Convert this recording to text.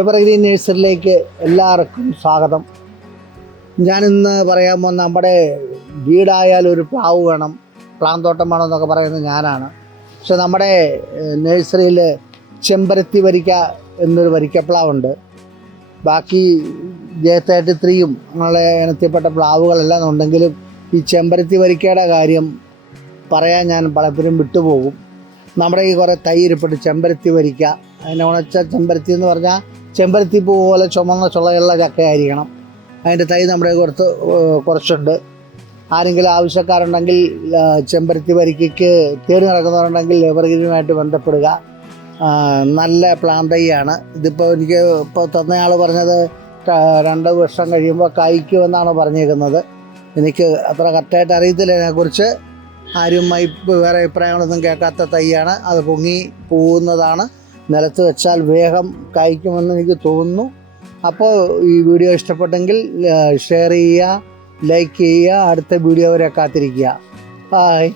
Evergreen നേഴ്സറിയിലേക്ക് എല്ലാവർക്കും സ്വാഗതം. ഞാനിന്ന് പറയാൻ പോകുന്ന നമ്മുടെ വീടായാൽ ഒരു പ്ലാവ് വേണം പ്ലാന്തോട്ടം വേണം എന്നൊക്കെ പറയുന്നത് ഞാനാണ്. പക്ഷെ നമ്മുടെ നേഴ്സറിയിൽ ചെമ്പരത്തി വരിക്ക എന്നൊരു വരിക്കപ്ലാവുണ്ട്. ബാക്കി ജെ തേർട്ടി ത്രീയും അങ്ങനെയുള്ള ഇനത്തിൽപ്പെട്ട പ്ലാവുകളെല്ലാം ഉണ്ടെങ്കിലും ഈ ചെമ്പരത്തി വരിക്കയുടെ കാര്യം പറയാൻ ഞാൻ പലപ്പോഴും വിട്ടുപോകും. നമ്മുടെ ഈ കുറേ തൈ ഇരിപ്പുണ്ട് ചെമ്പരത്തി വരിക്ക. അതിനെ ഉണച്ച ചെമ്പരത്തി എന്ന് പറഞ്ഞാൽ ചെമ്പരത്തി പൂ പോലെ ചുമന്ന ചുളയുള്ള ചക്കയായിരിക്കണം അതിന്റെ തൈ നമ്മുടെ കുറത്ത് കുറച്ചുണ്ട്. ആരെങ്കിലും ആവശ്യക്കാരുണ്ടെങ്കിൽ ചെമ്പരത്തി വരിക്കയ്ക്ക് തേടി നടക്കുന്നവരുണ്ടെങ്കിൽ എവർഗ്രീനുമായിട്ട് ബന്ധപ്പെടുക. നല്ല പ്ലാൻ തൈയാണ് ഇതിപ്പോൾ എനിക്ക് ഇപ്പോൾ തന്നയാൾ പറഞ്ഞത് രണ്ട് വർഷം കഴിയുമ്പോൾ കായ്ക്കുമെന്നാണ് പറഞ്ഞേക്കുന്നത്. എനിക്ക് അത്ര കറക്റ്റായിട്ട് അറിയത്തില്ല അതിനെക്കുറിച്ച് ആരും വേറെ അഭിപ്രായങ്ങളൊന്നും കേൾക്കാത്ത തൈയാണ്. അത് പൊങ്ങി പോകുന്നതാണ് നിലത്ത് വെച്ചാൽ വേഗം കായ്ക്കുമെന്ന് എനിക്ക് തോന്നുന്നു. അപ്പോൾ ഈ വീഡിയോ ഇഷ്ടപ്പെട്ടെങ്കിൽ ഷെയർ ചെയ്യുക ലൈക്ക് ചെയ്യുക അടുത്ത വീഡിയോ വരെ കാത്തിരിക്കുക. ബായ്